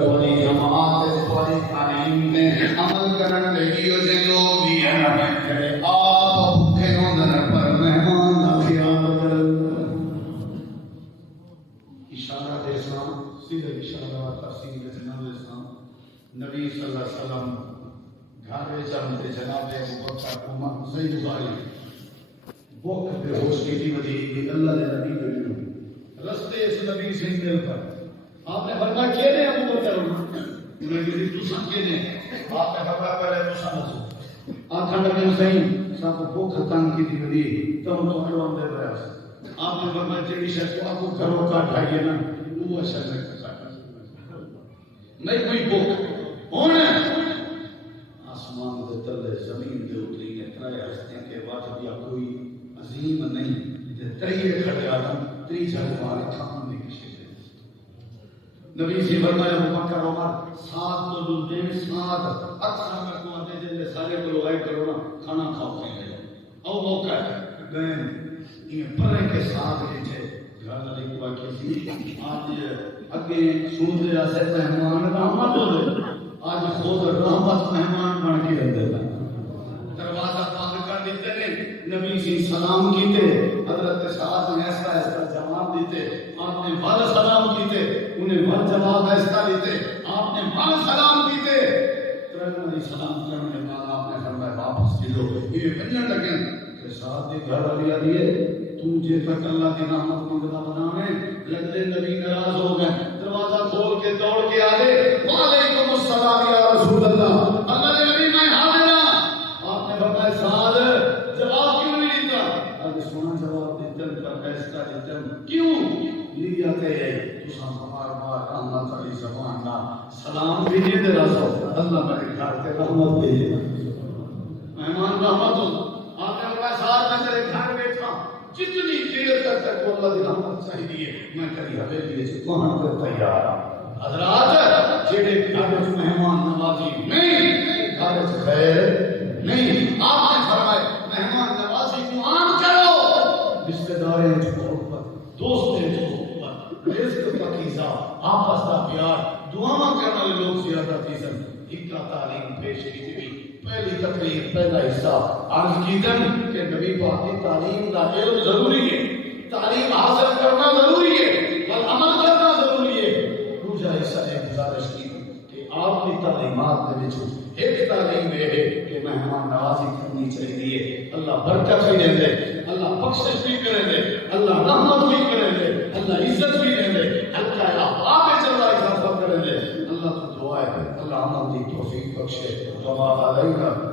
تھوڑی جماعت تھوڑی تعلیم میں عمل کرنے لگی ہو سے لوگ بھی ہیں کہ آپ بھوکے ہوندن پر مہمان کا خیال کریں اشارہ دے اسلام سیدھے اشارہ تفصیل جناب اسلام نبی صلی اللہ علیہ وسلم گھر میں چلتے جناب ابو بکر عمر صحیح بخاری بھوک بے ہوش کی وجہ یہ اللہ نے نبی کو رستے اس نبی سے مل پر آپ نے فرمایا کہ نے ابو بکر انہوں نے کہا تو سب کے نے آپ نے فرمایا پہلے تو سمجھو آنکھاں نبی صحیح سب بھوک تنگ کی تھی وجہ تو ان کو کھڑوں دے پریاس آپ نے فرمایا چیڑی شخص کو آپ کو گھروں کا ڈھائیے نا وہ شخص نہیں کوئی بھوک ہونے آسمان دے تلے زمین دے اتری نے ترائے ہستے کے بعد یا کوئی عظیم نہیں تریے کھڑے آدم تری جھڑ مارے کھان نہیں کشے نبی سے فرمایا ابو بکر عمر ساتھ تو دل ساتھ اکثر میں کو آتے جلے سارے کو لگائی کرو نا کھانا کھاؤ کہیں گے او موقع ہے گئے یہ پرے کے ساتھ لیجھے گھر علی کو کسی آج اگے سن دے جاسے مہمان رحمت ہو دے آج خود رحمت مہمان بن کے رہ دے دروازہ بند کر دیتے نے نبی سے سلام کیتے حضرت سعد نے ایسا ایسا جواب دیتے آپ نے بھر سلام کیتے انہیں بھر جواب ایسا دیتے آپ نے بھر سلام کیتے ترنی سلام کرنے بعد آپ نے فرمایا واپس چلو یہ بننے لگے کہ سعد کے گھر والی آئیے تم جے تک اللہ کی رحمت منگتا بناویں لگتے نبی ناراض ہو گئے دروازہ کھول کے دوڑ کے آئے وعلیکم السلام یا رسول اللہ اللہ نے نبی میں حاضر آپ نے فرمایا سعد جواب کیوں نہیں دیتا آگے سونا جواب دیتے پر ایسا دیتے کیوں لیا کہ تسا بار بار رحمت علی زبان نا سلام بھی نہیں دے رہا سو اللہ میرے گھر کے رحمت بھیجے مہمان رحمت ہو آپ نے فرمایا سعد میں تیرے گھر بیٹھا جتنی دیر تک اللہ کی رحمت چاہیے میں کبھی حویلی سے پہنچ کر تیار ہوں حضرات جڑے گھر میں مہمان نوازی نہیں گھر میں خیر نہیں آپ نے فرمایا مہمان نوازی کو عام کرو رشتہ داریں جو محبت دوستیں جو محبت رزق پاکیزہ آپس کا پیار دعاواں کرنے والے لوگ زیادہ تیزن ایک تعلیم پیش کی تھی پہلی تقریر پہلا حصہ عرض کیتن کہ نبی پاک کی تعلیم کا علم ضروری ہے تعلیم حاصل کرنا ضروری ہے اور عمل کرنا ضروری ہے دوسرا حصہ ہے گزارش کی کہ آپ کی تعلیمات میں ایک تعلیم یہ ہے کہ مہمان نوازی کرنی چاہیے اللہ برکت بھی دے دے اللہ بخشش بھی کرے دے اللہ رحمت بھی کرے دے اللہ عزت بھی دے دے اللہ آپ چل رہا اضافہ کرے دے اللہ تو دعا ہے توفیق بخشے وما علینا